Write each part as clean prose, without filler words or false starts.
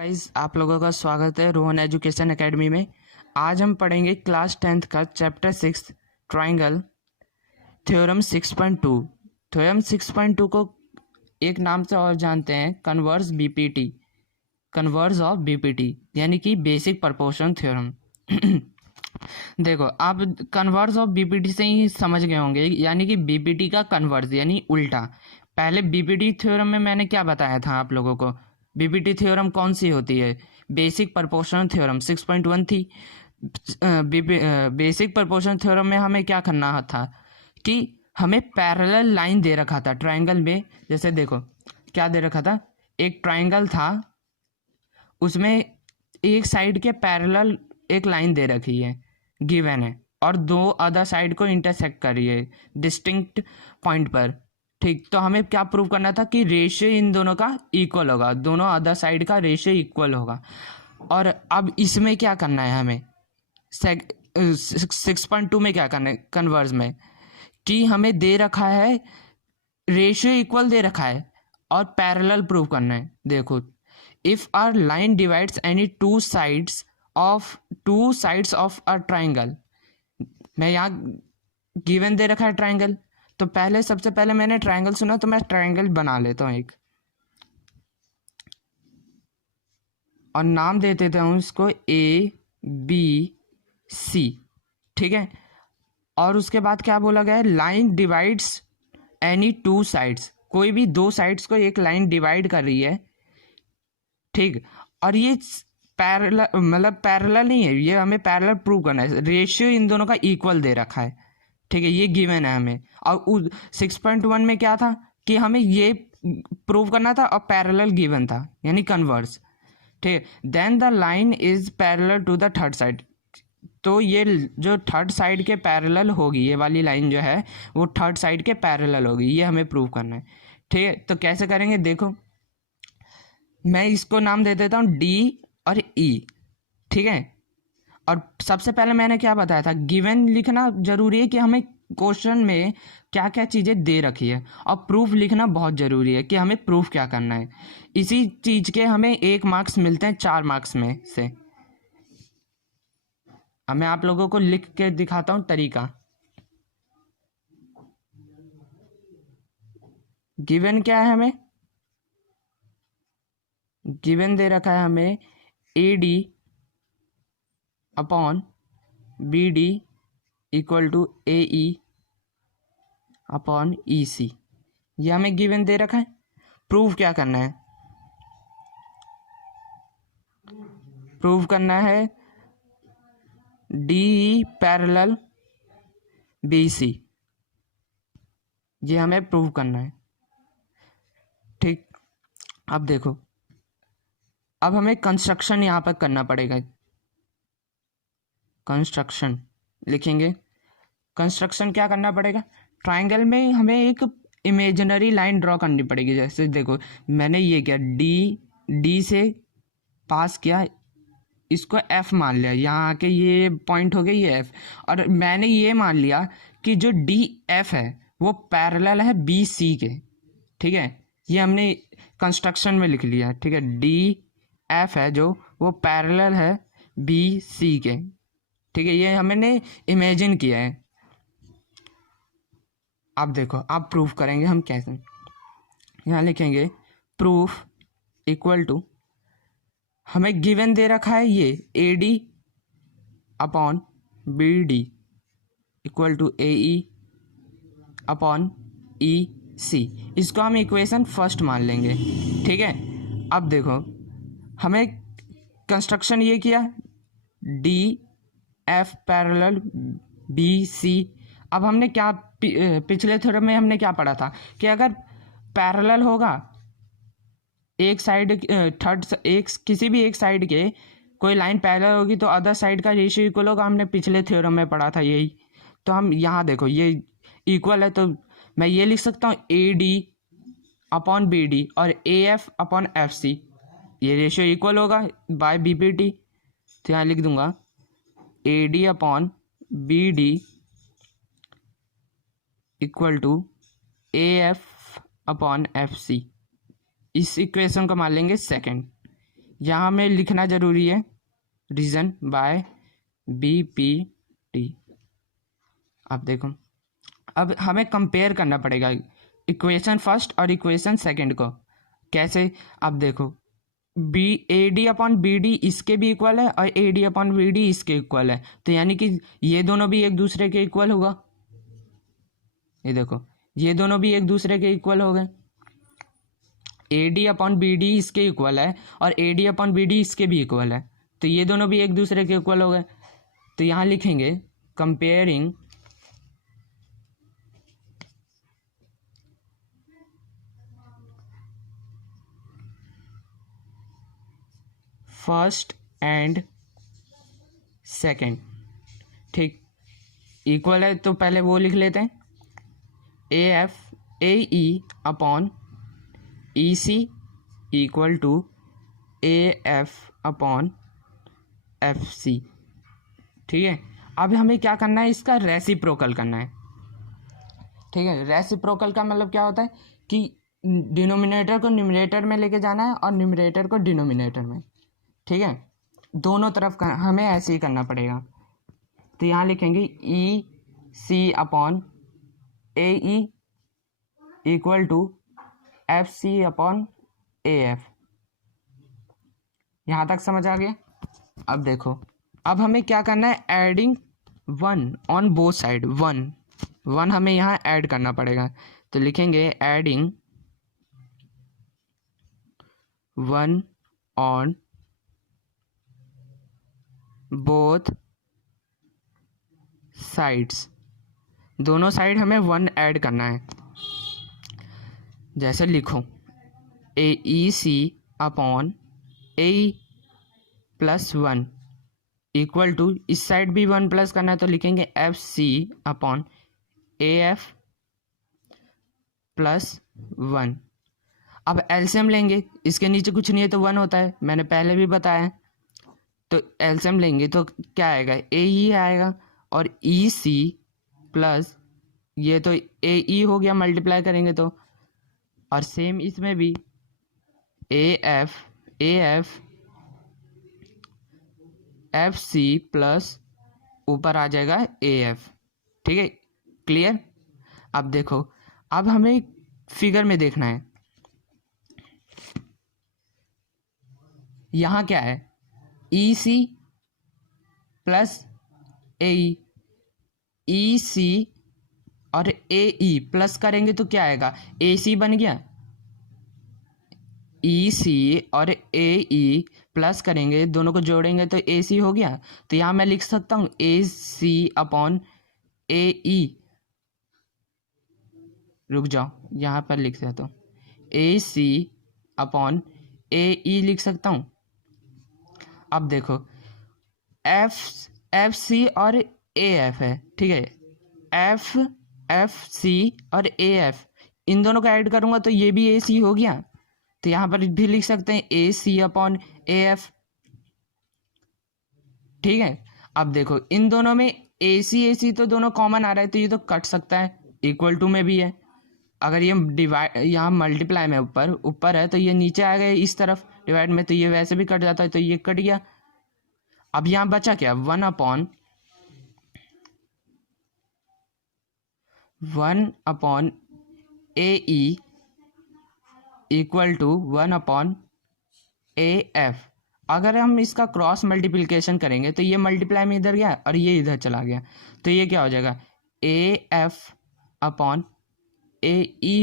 Guys, आप लोगों का स्वागत है रोहन एजुकेशन एकेडमी में। आज हम पढ़ेंगे क्लास 10th का चैप्टर 6 ट्राइंगल थ्योरम 6.2। थ्योरम 6.2 को एक नाम से और जानते हैं converse BPT, converse of BPT, यानी कि बेसिक प्रोपोर्शन थ्योरम। देखो, आप कन्वर्स ऑफ बीपीटी से ही समझ गए होंगे, यानी कि बीपीटी का कन्वर्स यानी उल्टा। पहले बीपीटी थ्योरम में मैंने क्या बताया था आप लोगों को? बीपीटी थ्योरम कौन सी होती है? बेसिक प्रोपोर्शन थ्योरम 6.1 थी। बेसिक प्रोपोर्शन थ्योरम में हमें क्या करना था कि हमें पैरेलल लाइन दे रखा था ट्राइंगल में। जैसे देखो क्या दे रखा था, एक ट्राइंगल था, उसमें एक साइड के पैरेलल एक लाइन दे रखी है, गिवन है, और दो अदर साइड को इंटरसेक्ट कर रही है डिस्टिंक्ट पॉइंट पर। ठीक, तो हमें क्या प्रूव करना था कि रेशियो इन दोनों का इक्वल होगा, दोनों अदर साइड का रेशियो इक्वल होगा। और अब इसमें क्या करना है हमें 6.2 में क्या करना है कन्वर्स में, कि हमें दे रखा है रेशियो इक्वल दे रखा है और पैरेलल प्रूव करना है। देखो, if R line divides any two sides of a triangle, मैं यहाँ गिवन दे रखा है ट्राइंगल, तो पहले सबसे पहले मैंने ट्राइंगल सुना तो मैं ट्राइंगल बना लेता हूँ एक, और नाम दे देता हूँ इसको ए बी सी। ठीक है, और उसके बाद क्या बोला गया है, line divides any two sides, कोई भी दो साइड्स को एक लाइन डिवाइड कर रही है। ठीक, और ये पैरेलल, मतलब पैरेलल नहीं है, ये हमें पैरेलल प्रूव करना है, रेशियो इन दोनों का इक्वल दे रखा है। ठीक है, ये गिवन है हमें। और 6.1 में क्या था कि हमें ये प्रूव करना था और पैरेलल गिवन था, यानी कन्वर्स। ठीक है, then the line is parallel to the third side, तो ये जो थर्ड साइड के पैरेलल होगी, ये वाली लाइन जो है वो थर्ड साइड के पैरेलल होगी, ये हमें प्रूव करना है। ठीक है, तो कैसे करेंगे देखो, मैं इसको नाम दे देता हूँ डी और ई। ठीक है, और सबसे पहले मैंने क्या बताया था, गिवन लिखना जरूरी है कि हमें क्वेश्चन में क्या क्या चीज़ें दे रखी है, और प्रूफ लिखना बहुत ज़रूरी है कि हमें प्रूफ क्या करना है। इसी चीज़ के हमें 1 मार्क्स मिलते हैं 4 मार्क्स में से। अब मैं आप लोगों को लिख के दिखाता हूँ तरीका। गिवन क्या है, हमें गिवन दे रखा है हमें A D upon B D equal to A E upon E C, ये हमें गिवन दे रखा है। प्रूव क्या करना है, प्रूव करना है डी पैरेलल बी सी, ये हमें प्रूव करना है। ठीक, अब देखो, अब हमें कंस्ट्रक्शन यहाँ पर करना पड़ेगा। कंस्ट्रक्शन लिखेंगे, कंस्ट्रक्शन क्या करना पड़ेगा, ट्राइंगल में हमें एक इमेजिनरी लाइन ड्रॉ करनी पड़ेगी। जैसे देखो, मैंने ये किया, डी से पास किया, इसको एफ मान लिया, यहाँ आके ये पॉइंट हो गया ये एफ, और मैंने ये मान लिया कि जो डी एफ है वो पैरेलल है बी सी के। ठीक है, ये हमने कंस्ट्रक्शन में लिख लिया। ठीक है, डी एफ है जो वो पैरेलल है बी सी के। ठीक है, ये हमने इमेजिन किया है। अब देखो, अब प्रूफ करेंगे हम कैसे। यहाँ लिखेंगे प्रूफ इक्वल टू, हमें गिवन दे रखा है ये A D upon B D equal to A E upon E C, इसको हम इक्वेशन फर्स्ट मान लेंगे। ठीक है, अब देखो, हमें कंस्ट्रक्शन ये किया, D F parallel B C. अब हमने क्या पिछले थ्योरम में हमने क्या पढ़ा था कि अगर पैरेलल होगा एक साइड किसी भी एक साइड के कोई लाइन पैरेलल होगी तो अदर साइड का रेशियो इक्वल होगा। हमने पिछले थ्योरम में पढ़ा था यही। तो हम यहाँ देखो ये इक्वल है, तो मैं ये लिख सकता हूँ A D upon B D और A F upon F C, ये रेशियो इक्वल होगा बाय बी पी टी। तो यहाँ लिख दूंगा A D upon B D equal to A F upon F C. इस इक्वेशन को मान लेंगे सेकंड, यहाँ हमें लिखना जरूरी है रीजन बाय BPT। अब देखो, अब हमें कंपेयर करना पड़ेगा इक्वेशन फर्स्ट और इक्वेशन सेकंड को। कैसे? अब देखो, AD/BD इसके भी इक्वल है और AD/BD इसके इक्वल है, तो यानी कि ये दोनों भी एक दूसरे के इक्वल होगा। ये देखो, ये दोनों भी एक दूसरे के इक्वल हो गए। AD/BD इसके इक्वल है और AD/BD इसके भी इक्वल है, तो ये दोनों भी एक दूसरे के इक्वल हो गए। तो यहाँ लिखेंगे कंपेयरिंग फर्स्ट एंड सेकंड। ठीक, इक्वल है तो पहले वो लिख लेते हैं, AE/EC इक्वल टू AF/FC। ठीक है, अब हमें क्या करना है, इसका रेसिप्रोकल करना है। ठीक है, रेसिप्रोकल का मतलब क्या होता है कि डिनोमिनेटर को न्यूमरेटर में लेके जाना है और न्यूमरेटर को डिनोमिनेटर में। ठीक है, दोनों तरफ का हमें ऐसे ही करना पड़ेगा। तो यहाँ लिखेंगे EC/AE इक्वल टू FC/AF। यहाँ तक समझ आ गया? अब देखो, अब हमें क्या करना है, एडिंग 1 ऑन बोथ साइड। 1 हमें यहाँ ऐड करना पड़ेगा, तो लिखेंगे एडिंग 1 ऑन बोथ साइड्स। दोनों साइड हमें 1 ऐड करना है। जैसे लिखो AEC/AE प्लस 1 इक्वल टू, इस साइड भी 1 प्लस करना है तो लिखेंगे FC/AF प्लस 1। अब एलसीएम लेंगे, इसके नीचे कुछ नहीं है तो 1 होता है, मैंने पहले भी बताया। तो एलसीएम लेंगे तो क्या आएगा, AE आएगा और EC प्लस ये तो AE हो गया, मल्टीप्लाई करेंगे तो, और सेम इसमें भी AF FC प्लस ऊपर आ जाएगा AF। ठीक है, क्लियर? अब देखो, अब हमें फिगर में देखना है, यहाँ क्या है, EC प्लस AE। EC और AE प्लस करेंगे तो क्या आएगा, AC बन गया। EC और AE प्लस करेंगे, दोनों को जोड़ेंगे तो AC हो गया। तो यहाँ मैं लिख सकता हूँ AC/AE। रुक जाओ, यहाँ पर लिख देता हूँ, AC/AE लिख सकता हूँ। अब देखो, FC और AF है। ठीक है, FC और AF, इन दोनों को ऐड करूंगा तो ये भी AC हो गया, तो यहाँ पर भी लिख सकते हैं AC/AF। ठीक है, अब देखो, इन दोनों में AC तो दोनों कॉमन आ रहा है, तो ये तो कट सकता है, इक्वल टू में भी है। अगर ये डिवाइड, यहाँ मल्टीप्लाई में ऊपर ऊपर है तो ये नीचे आ गए इस तरफ डिवाइड में, तो ये वैसे भी कट जाता है, तो ये कट गया। अब यहाँ बचा क्या, 1/AE इक्वल टू 1/AF। अगर हम इसका क्रॉस मल्टीप्लिकेशन करेंगे तो ये मल्टीप्लाई में इधर गया और ये इधर चला गया, तो ये क्या हो जाएगा, AF/AE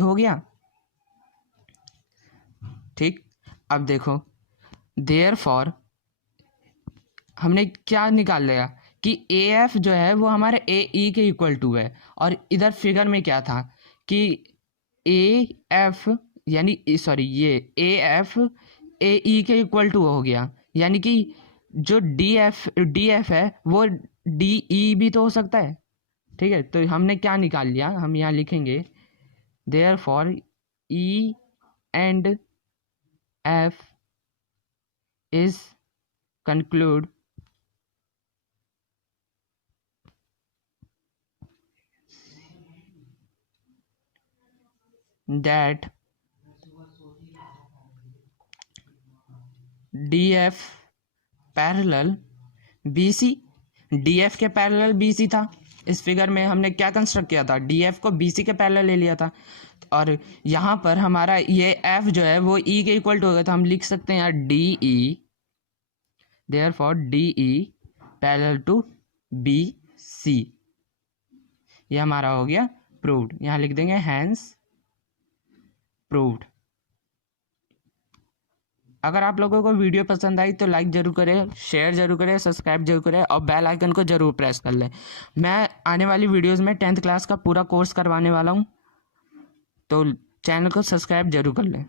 हो गया। ठीक, अब देखो, देयरफॉर हमने क्या निकाल लिया कि AF जो है वो हमारे AE के इक्वल टू है, और इधर फिगर में क्या था कि AF यानी सॉरी ये AF AE के इक्वल टू हो गया, यानी कि जो DF है वो DE भी तो हो सकता है। ठीक है, तो हमने क्या निकाल लिया, हम यहाँ लिखेंगे therefore E and F is conclude that D F parallel B C. D F के पैरेलल बी सी था। इस फिगर में हमने क्या कंस्ट्रक्ट किया था, डी एफ को बी सी के पैरेलल ले लिया था। और यहाँ पर हमारा ये एफ जो है वो ई के इक्वल टू हो गया, तो हम लिख सकते हैं यहाँ D E, therefore D E parallel to B C. ये हमारा हो गया प्रूव्ड। यहाँ लिख देंगे हैंस प्रूव्ड। अगर आप लोगों को वीडियो पसंद आई तो लाइक जरूर करें, शेयर जरूर करें, सब्सक्राइब जरूर करें और बेल आइकन को जरूर प्रेस कर लें। मैं आने वाली वीडियोस में 10th क्लास का पूरा कोर्स करवाने वाला हूँ, तो चैनल को सब्सक्राइब जरूर कर लें।